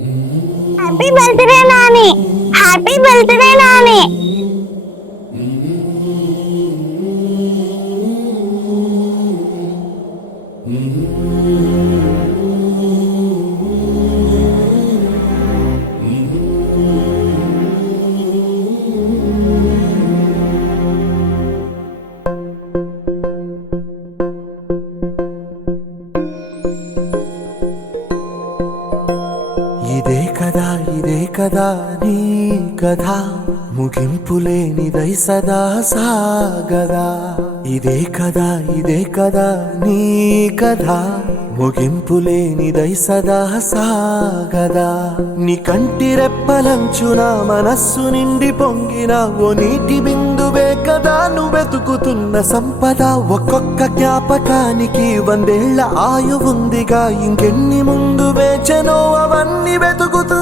Happy birthday Nani, happy birthday Nani. ఇదే కదా నీ కథ, ముగింపులేనిదై సదా సాగదా. ఇదే కదా నీ కథ, ముగింపులేనిదై సదా సాగదా. నీ కంటి రెప్పలంచున మనస్సు నిండి పొంగిన ఓ నీటి బిందువే కదా నువ్వెతుకుతున్న సంపద. ఒక్కొక్క జ్ఞాపకానికి 100 ఏళ్ల ఆయువుందిగా, ఇంకెన్ని ముందు వేచనో అవన్నీ వెతుకుతూ